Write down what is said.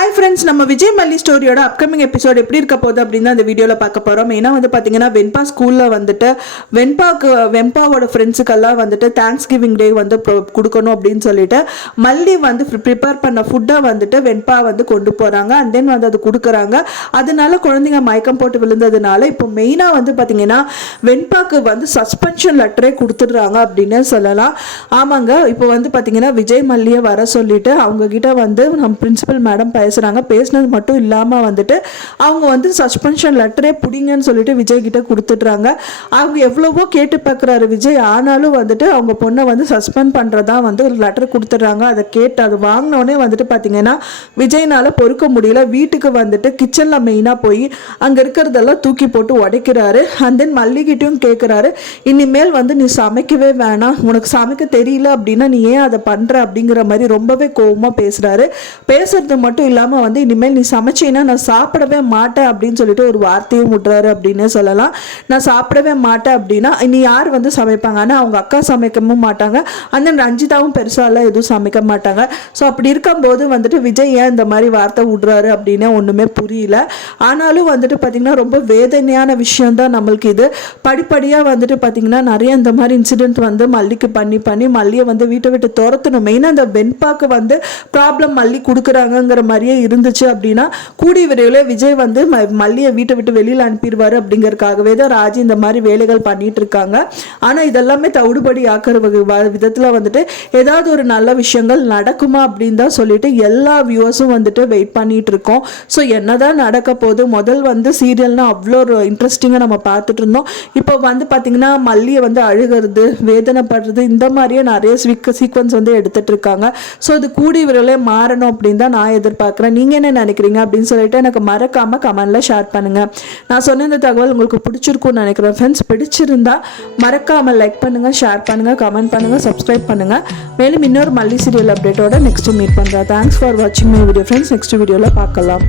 Hi friends, நம்ம விஜய் மல்லி ஸ்டோரியோட upcoming episode எப்படி இருக்க போகுது அப்படின்னு தான் அந்த வீடியோவில் பார்க்க போகிறோம். மெயினாக வந்து பார்த்தீங்கன்னா வெண்பா ஸ்கூலில் வந்துட்டு வெண்பாவோட ஃப்ரெண்ட்ஸுக்கெல்லாம் வந்துட்டு தேங்க்ஸ் கிவிங் டே வந்து கொடுக்கணும் அப்படின்னு சொல்லிட்டு மல்லி வந்து ப்ரிப்பேர் பண்ண ஃபுட்டை வந்துட்டு வெண்பா வந்து கொண்டு போகிறாங்க. அண்ட் தென் வந்து அது கொடுக்குறாங்க. அதனால குழந்தைங்க மயக்கம் போட்டு விழுந்ததுனால இப்போ மெயினாக வந்து பார்த்தீங்கன்னா வெண்பாக்கு வந்து சஸ்பென்ஷன் லெட்டரே கொடுத்துடுறாங்க அப்படின்னு சொல்லலாம். ஆமாங்க, இப்போ வந்து பார்த்தீங்கன்னா விஜய் மல்லியை வர சொல்லிட்டு அவங்க கிட்ட வந்து நம்ம பிரின்சிபல் மேடம் பேசினது மட்டும் இல்லாமல் வந்துட்டு அவங்க வந்து சஸ்பென்ஷன் லெட்டரே பிடிங்கன்னு சொல்லிட்டு விஜய் கிட்ட கொடுத்துட்றாங்க. அவங்க எவ்வளவோ கேட்டு பார்க்குறாரு விஜய், ஆனாலும் வந்துட்டு அவங்க பொண்ணை வந்து சஸ்பெண்ட் பண்ணுறதா வந்து ஒரு லெட்டர் கொடுத்துட்றாங்க. அதை கேட்டு அது வாங்கினோடனே வந்துட்டு பார்த்தீங்கன்னா விஜய்னால பொறுக்க முடியல. வீட்டுக்கு வந்துட்டு கிச்சனில் மெயினாக போய் அங்கே இருக்கிறதெல்லாம் தூக்கி போட்டு உடைக்கிறாரு. அண்ட் தென் மல்லிகிட்டையும் கேட்குறாரு, இனிமேல் வந்து நீ சமைக்கவே வேணாம், உனக்கு சமைக்க தெரியல அப்படின்னா நீ ஏன் அதை பண்ணுற அப்படிங்கிற மாதிரி ரொம்பவே கோவமாக பேசுகிறாரு. பேசுறது மட்டும் இல்லாமல் வந்து இனிமேல் நீ சமைச்சீன்னா நான் சாப்பிடவே மாட்டேன் அப்படின்னு சொல்லிட்டு ஒரு வார்த்தையும் விட்றாரு அப்படின்னு சொல்லலாம். நான் சாப்பிடவே மாட்டேன் அப்படின்னா இனி யார் வந்து சமைப்பாங்க? ஆனால் அவங்க அக்கா சமைக்கவும் மாட்டாங்க, அந்த ரஞ்சிதாவும் பெருசாலாம் எதுவும் சமைக்க மாட்டாங்க. ஸோ அப்படி இருக்கும்போது வந்துட்டு விஜய் ஏன் இந்த மாதிரி வார்த்தை விட்றாரு அப்படின்னு ஒன்றுமே புரியல. ஆனாலும் வந்துட்டு பார்த்திங்கன்னா ரொம்ப வேதனையான விஷயம்தான் நம்மளுக்கு இது. படிப்படியாக வந்துட்டு பார்த்திங்கன்னா நிறைய இந்த மாதிரி இன்சிடென்ட் வந்து மல்லிக்கு பண்ணி மல்லியை வந்து வீட்டை விட்டு துரத்தணும். மெயினாக அந்த வெண்பாக்கு வந்து ப்ராப்ளம் மல்லி கொடுக்குறாங்கங்கிற மாதிரியே இருந்துச்சு அப்படின்னா கூடிய விரைவில் விஜய் வந்து மல்லியை வீட்டை விட்டு வெளியில் அனுப்பிடுவார் அப்படிங்கிறதுக்காகவே தான் ராஜி இந்த மாதிரி வேலைகள் பண்ணிட்டு இருக்காங்க. ஆனால் இதெல்லாமே தவிடுபடி ஆக்கிற விதத்தில் வந்துட்டு ஏதாவது ஒரு நல்ல விஷயங்கள் நடக்குமா அப்படின்னு தான் சொல்லிட்டு எல்லா வியூவர்ஸும் வந்துட்டு வெயிட் பண்ணிட்டு இருக்கோம். ஸோ என்னதான் நடக்க போது, முதல் வந்து சீரியல்னா அவ்வளோ ஒரு இன்ட்ரெஸ்டிங்காக நம்ம பார்த்துட்டு இருந்தோம். இப்போ வந்து பார்த்தீங்கன்னா மல்லியை வந்து அழுகிறது, வேதனைப்படுறது, இந்த மாதிரியே நிறைய சீக்வன்ஸ் வந்து எடுத்துட்டு இருக்காங்க. ஸோ இது கூடிய விரைவில் மாறணும் அப்படின்னு தான் நான் எதிர்பார்க்குறேன். நீங்கள் என்ன நினைக்கிறீங்க அப்படின்னு சொல்லிட்டு எனக்கு மறக்காமல் கமெண்ட்டில் ஷேர் பண்ணுங்கள். நான் சொன்ன இந்த தகவல் உங்களுக்கு பிடிச்சிருக்கும்னு நினைக்கிறேன் ஃப்ரெண்ட்ஸ். பிடிச்சிருந்தா மறக்காமல் லைக் பண்ணுங்கள், ஷேர் பண்ணுங்கள், கமெண்ட் பண்ணுங்கள், சப்ஸ்கிரைப் பண்ணுங்கள். மேலும் இன்னொரு மல்லி சீரியல் அப்டேட்டோட நெக்ஸ்ட் மீட் பண்ணுறேன். தேங்க்ஸ் ஃபார் வாட்சிங் மை வீடியோ ஃப்ரெண்ட்ஸ். நெக்ஸ்ட் வீடியோவில் பார்க்கலாம்.